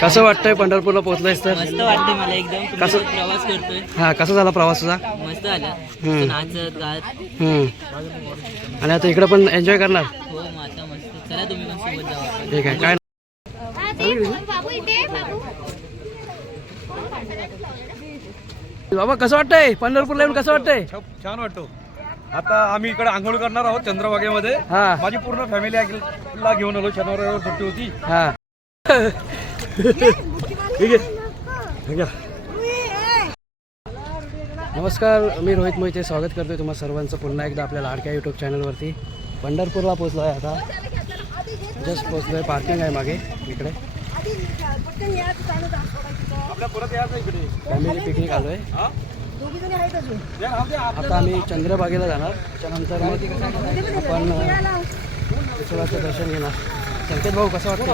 कसं वाटतंय पंढरपूरला पोहोचलायस तर? मस्त वाटते मला एकदम. कसं प्रवास करतोय. हा कसा झाला प्रवास तुझा? मस्त झाला. नाचत गात. आणि आता इकडे पण एन्जॉय करणार? हो मग आता मस्त. चला तुम्ही पण सोबत जावा. ठीक आहे. काय बाबा कसं वाटतंय पंढरपूरला येऊन? कसं वाटतंय? छान वाटतो. आता आम्ही इकडे आंघोळ करणार आहोत चंद्रभागेमध्ये. हा माझी पूर्ण फॅमिली ला घेऊन आलो. शनिवार रविवार सुट्टी होती. हा ठीक आहे. नमस्कार, मी रोहित मोहिते स्वागत करतोय तुम्हा सर्वांचं पुन्हा एकदा आपल्या लाडक्या यूट्यूब चॅनलवरती. पंढरपूरला पोचलो आहे आता. जस्ट पोचलो आहे. पार्किंग आहे मागे इकडे. फॅमिली पिकनिक आलो आहे. आता आम्ही चंद्रभागेला जाणार. त्याच्यानंतर मग आपण विठोबाचं दर्शन घेणार. संकेत भाऊ कसं वाटतं?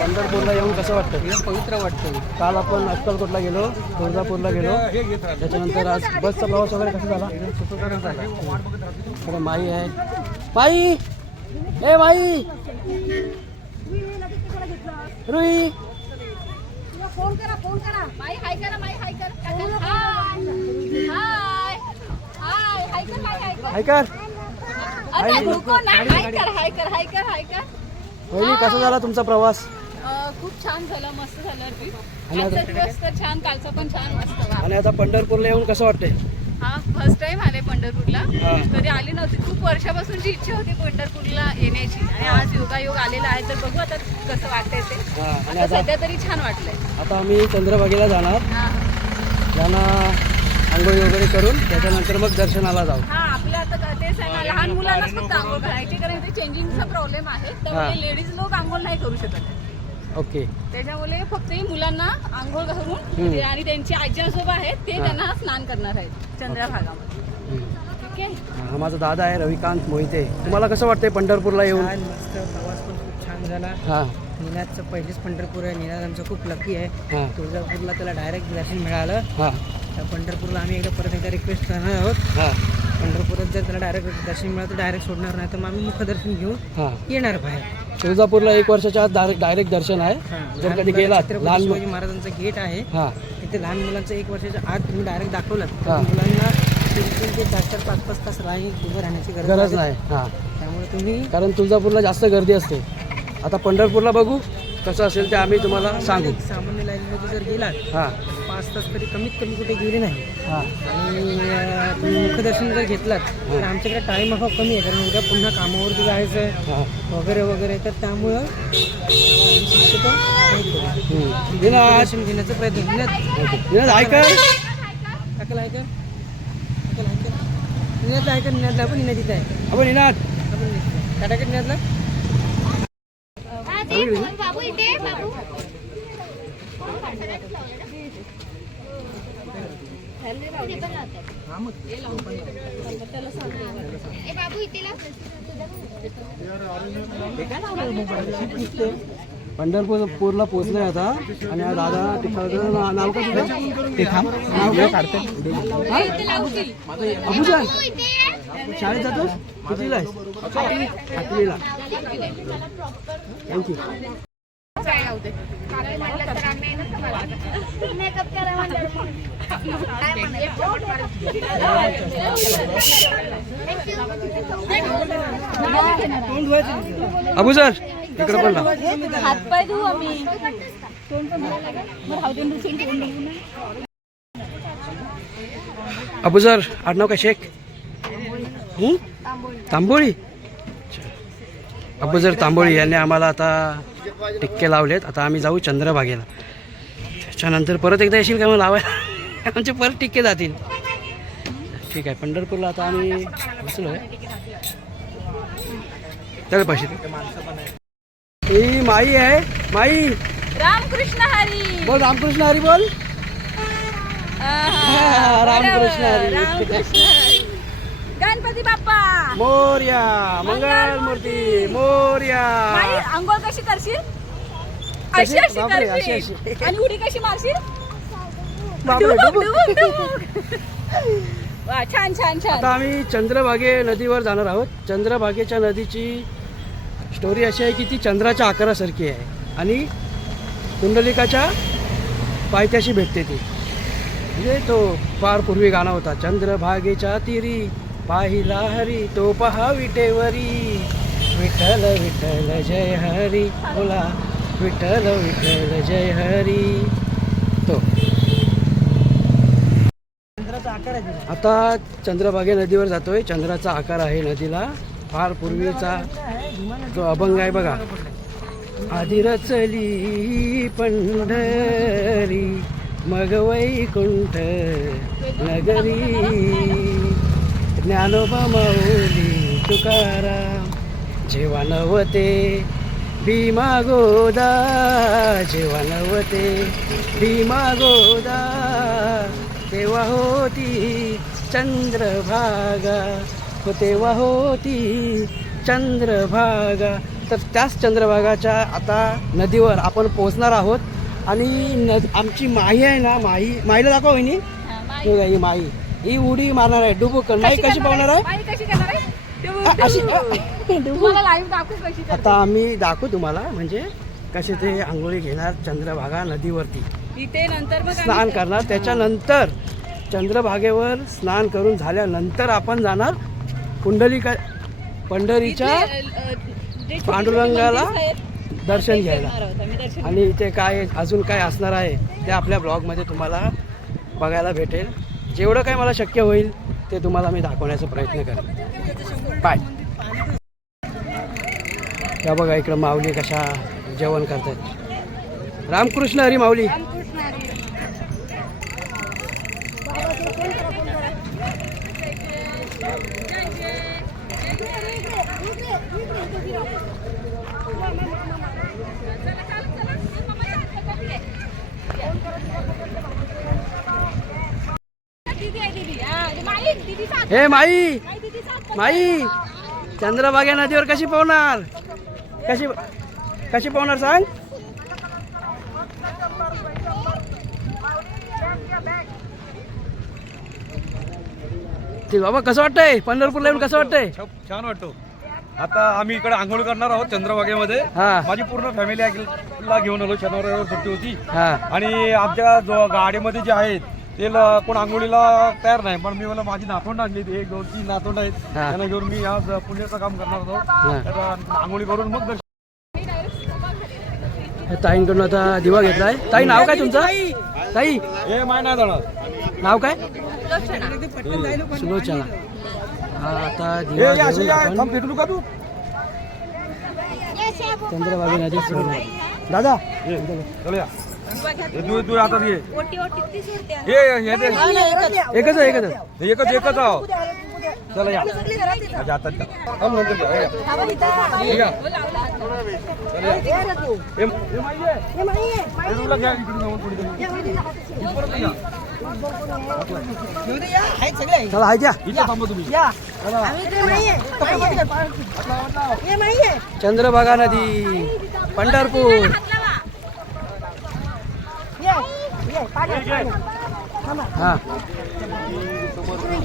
पंढरपूरला येऊन कसं वाटतं? पवित्र वाटतं. काल आपण अक्कलकोटला गेलो, तुळजापूरला गेलो. त्याच्यानंतर आज बसचा प्रवास वगैरे कसा झाला? माई आहे. माई ए माई रुई फोन करा माई हाय करा माई हाय कर हाय हाय कर. वहिनी कसा झाला तुमचा प्रवास? खूप छान झाला, मस्त झाला. आजचा दिवस तर छान, कालचा पण छान, मस्त. आणि आता पंढरपूरला येऊन कसं वाटतंय? हा फर्स्ट टाइम आले पंढरपूरला. कधी आली नव्हती. खूप वर्षापासूनची इच्छा होती पंढरपूरला येण्याची आणि आज योगायोग आलेला आहे. तर बघू आता कसं वाटतंय ते. आणि आता सध्या तरी छान वाटलंय. आता आम्ही चंद्रभागेला जाणार. त्यांना आंघोळी वगैरे करून त्याच्यानंतर मग दर्शनाला जाऊ. हा आपलं आता तेच आहे ना, लहान मुलांनाच फक्त आंघोळ करायची, कारण ते चेंजिंगचा प्रॉब्लेम आहे. त्यामुळे लेडीज लोक आंघोळ नाही करू शकत. ओके. त्याच्यामुळे फक्त मुलांना आंघोळ घालून आणि त्यांची आजी आजोबा आहेत ते त्यांना स्नान करणार आहेत चंद्रभागामध्ये. ठीक आहे. हा माझा दादा आहे रविकांत मोहिते. तुम्हाला कसं वाटतंय पंढरपूरला येऊन? मस्त प्रवास पण खूप छान झाला. हा निनादचं पहिलेच पंढरपूर आहे. निनाद आमचं खूप लकी आहे. हा तुळजापूरला त्याला डायरेक्ट दर्शन मिळालं. हा तर पंढरपूरला आम्ही परत एकदा रिक्वेस्ट करणार आहोत. हा पंढरपुरात जर त्याला डायरेक्ट दर्शन मिळालं तर डायरेक्ट सोडणार नाही, तर मग आम्ही मुखदर्शन घेऊन हा येणार बाहेर. तुळजापूरला 1 वर्षाच्या आत डायरेक्ट दर्शन आहे. जर कधी गेला छत्रपती शिवाजी महाराजांचं गेट आहे. हा तिथे लहान मुलांचं 1 वर्षाच्या आत तुम्ही डायरेक्ट दाखवलं तर हा. मुलांना 3 ते 4 5 तास राही उभं राहण्याची गरज नाही. हा त्यामुळे तुम्ही कारण तुळजापूरला जास्त गर्दी असते. आता पंढरपूरला बघू कसं असेल ते आम्ही तुम्हाला सांगू. सामान्य लाईनमध्ये जर गेलात हा 5 तास तरी कमीत कमी कुठे गेले नाही. हा आणि तुम्ही मुखदर्शन जर घेतलात तर आमच्याकडे टाईम अभाव कमी आहे, कारण उद्या पुन्हा कामावरती जायचं आहे हा वगैरे वगैरे. तर त्यामुळं निनाद दर्शन घेण्याचा प्रयत्न निनाद ऐकर. निनादला पण निनाद तिथे आहे. आपण निनाद टाटाकडे निनादला बाबू इथे बाबू पंढरपूरला पोहोचलोय आता. आणि हा दादा नाव का तुझं? अबुजान शाळेत जातोस? कितीला आहेस? 8वीला. थँक्यू. अबू सर इकडे पण हातपाय धुवू आम्ही. अबू सर आडनाव काय शेख? तांबोळी. अबूजर तांबोळी यांनी आम्हाला आता टिक्के लावलेत. आता आम्ही जाऊ चंद्रभागेला. त्याच्यानंतर परत एकदा येशील का मग लावायला? आमचे परत टिक्के जातील. ठीक आहे. पंढरपूरला आता आम्ही बसलो आहे. त्याला पैसे ही माई आहे. माई रामकृष्ण हरी बोल. रामकृष्ण हरी बोल. रामकृष्ण हरी. गणपती बाप्पा मोर्या. मंगल मूर्ती मोर्या. आंघोळ कशी करशील? अशी अशी करशील आणि उडी कशी मारशील? वा छान छान छान. आता आम्ही चंद्रभागे नदीवर जाणार आहोत. चंद्रभागेच्या नदीची स्टोरी अशी आहे की ती चंद्राच्या आकारासारखी आहे. आणि कुंडलिकाच्या पायथ्याशी भेटते ती. म्हणजे तो फार पूर्वी गाणं होता, चंद्रभागेच्या तिरी पाहिला हरी तो पहा विटेवरी, विठ्ठल विठ्ठल जय हरी, बोला विठ्ठल विठ्ठल जय हरी. तो चंद्राचा आकार आहे तिला. आता चंद्रभागे नदीवर जातोय. चंद्राचा आकार आहे नदीला. फार पूर्वीचा जो अभंग आहे बघा, आधी रचली पंढरी मग वैकुंठ नगरी, ज्ञानोबा माऊली तुकाराम जेव्हा नवते भीमा गोदा, जेव्हा नवते भीमा गोदा तेव्हा होती चंद्रभागा, हो तेव्हा होती चंद्रभागा. तर त्याच चंद्रभागाच्या आता नदीवर आपण पोहोचणार आहोत. आणि आमची माही आहे ना, माईला दाखव वहिनी. ही माई ही उडी मारणार आहे, डुबुक. माई कशी पावणार आहे कशी करणार आहे? अशी तुम्हाला लाईव्ह दाखवू कशी करते. आता आम्ही दाखवू तुम्हाला, म्हणजे कसे ते आंघोळी घेणार चंद्रभागा नदीवरती इथे नंतर मग स्नान करणार. त्याच्यानंतर चंद्रभागेवर स्नान करून झाल्यानंतर आपण जाणार पंढरीच्या पांडुरंगाला दर्शन घ्यायला. आणि इथे काय अजून काय असणार आहे ते आपल्या ब्लॉगमध्ये तुम्हाला बघायला भेटेल. जेवढं काय मला शक्य होईल ते तुम्हाला मी दाखवण्याचा प्रयत्न करेन. बाय. त्या बघा इकडं माऊली कशा जेवण करतात. रामकृष्ण हरी माऊली. हे माई, माई चंद्रभागा नदीवर कशी पोहणार, कशी पोहणार सांग. ते बाबा कसं वाटतंय पंढरपूरला येऊन, कसं वाटतंय? छान वाटतो. आता आम्ही इकडे आंघोळ करणार आहोत चंद्रभागेमध्ये. हा. माझी पूर्ण फॅमिलीला घेऊन आलो. शनिवार सुट्टी होती हा. आणि आमच्या जो गाडीमध्ये जे आहेत ते कोण आंघोळीला तयार नाही, पण मी मला माझी नातवंड आणली. 1 2 3 नातवंड आहेत, त्यांना घेऊन मी आज पुण्याचं काम करणार होतो. तर आंघोळी करून मग ताईंकडून आता दिवा घेतलाय. ताई नाव काय तुमचं? ताई हे माय नाही जाणार. नाव काय? सुलोचना. हा आता दिवा घेऊन आपण भेटू का तू चंद्रभागा नदी सोडणार. दादा चलूया. तू आता ये. एकच आहे, एकच आहे. एकच आहो. चला या. माझ्या हातात द्या. थांब नंतर द्या. या. हे माई आहे. हे तुला घ्या इकडून जाऊन थोडी तरी. इथपर्यंत या. चला हाय द्या. इथे थांबा तुम्ही. चंद्रभागा नदी पंढरपूर. हा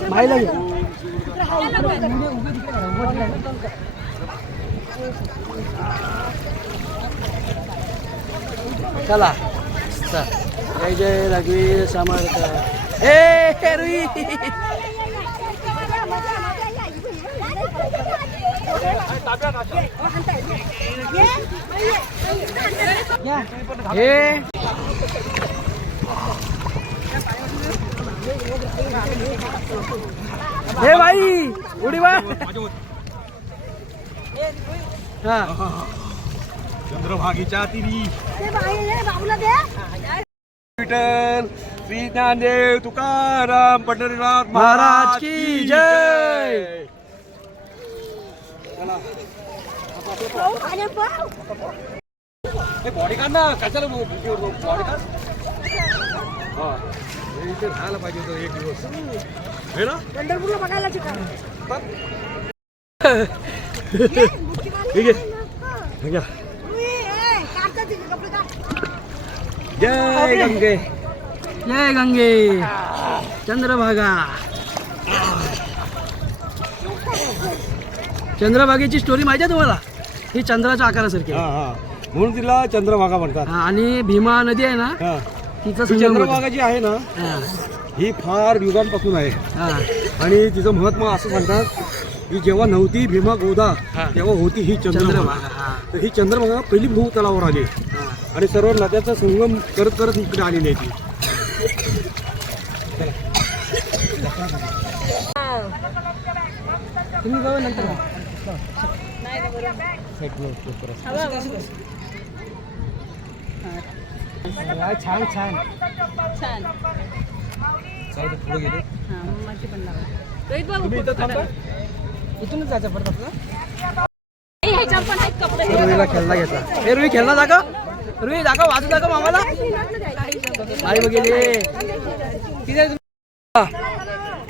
माईला घे. चला जय जय रघुवीर समर्थ. ए रुई हे हे बाई उडी मार. हा चंद्रभागेच्या तिरी विठ्ठल श्री ज्ञानदेव तुकाराम पंढरीनाथ महाराज की जय. बॉडी काढ ना, कशाला बॉडी काढ. हा इथे राहायला पाहिजे होतं 1 दिवस. हे ना पंढरपूरला बघायला ठिकाण. ठीक आहे. जय गंगे, जय गंगे. चंद्रभागा. चंद्रभागेची स्टोरी माहिती आहे तुम्हाला? ही चंद्राच्या आकारासारखी आहे. म्हणून तिला चंद्रभागा म्हणतात. हा, आणि भीमा नदी आहे ना हा. तिचं ही संगम होतं. चंद्रभागा जी आहे ना हा, ही फार युगांपासून आहे हा, आणि तिचं महत्व असं सांगतात की जेव्हा नव्हती भीमा गोदा हा. तेव्हा होती ही चंद्रभागा. चंद्रभागा. हा, तर ही चंद्रभागा पहिली भू तलावर आली हा. आणि सर्व नद्याचा संगम करत करत इकडे आलेली आहे ती. तुम्ही बघा नंतर छान छान छान पुढे गेले हा, मम्माची पण लावा. रोहित बाबू, तुम्ही इथं थांबा. इथूनच जायचं परत आपलं. ए, ह्याच्यावर पण आहेत कपडे. रुईला खेळला घेतला. हे रुई खेळला दाखव. रुई दाखव, वाजू दाखव मामाला. आई बघेले.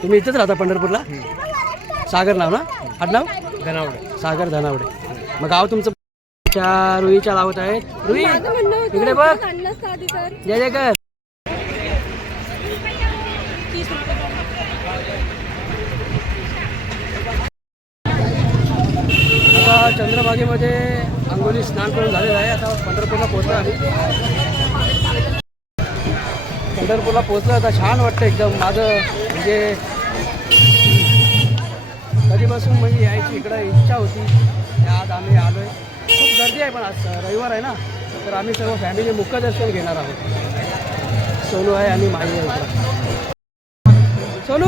तुम्ही इथेच राहता पंढरपूरला? सागर नाव ना? आडनाव? धनावडे. सागर धनावडे. मग गाव तुमचं रुईच्या लावत आहेत. रुई इकडे बघ. जय जय कर. आता चंद्रभागेमध्ये अंघोळी स्नान करून झालेलं आहे. आता पंढरपूरला पोहोचलो आम्ही. पंढरपूरला पोहोचलो आता. छान वाटतं एकदम. माझं म्हणजे कधीपासून म्हणजे यायची इकडं इच्छा होती. आज आम्ही आलो आहे. खूप गर्दी आहे पण आज रविवार आहे ना, तर आम्ही सर्व फॅमिली मुखदर्शन घेणार आहोत. सोनू आहे आणि माई आहे इकडं. सोनू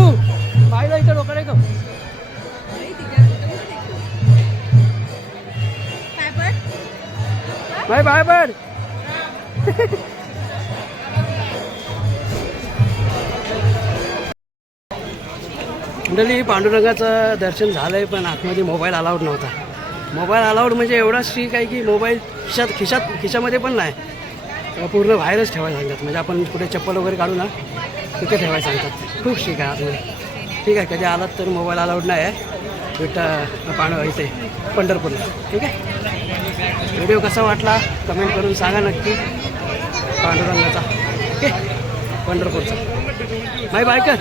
माईला इथं डोकं येतो. Bye bye bye. मंडळी पांडुरंगाचं दर्शन झालंय पण आतमध्ये मोबाईल अलाउड नव्हता. मोबाईल अलाउड म्हणजे एवढा स्ट्रिक आहे की मोबाईल खिशामध्ये पण नाही, पूर्ण बाहेरच ठेवायला सांगतात. म्हणजे आपण कुठे चप्पल वगैरे काढू ना तिथे ठेवायला सांगतात. खूप स्ट्रिक आहे आतमध्ये. ठीक आहे, कधी आलात तर मोबाईल अलाउड नाही आहे इथे पंढरपूरला. ठीक आहे, व्हिडिओ कसा वाटला कमेंट करून सांगा नक्की. पांडुरंगाचा ओके पंढरपूरचा बाय बाय कर.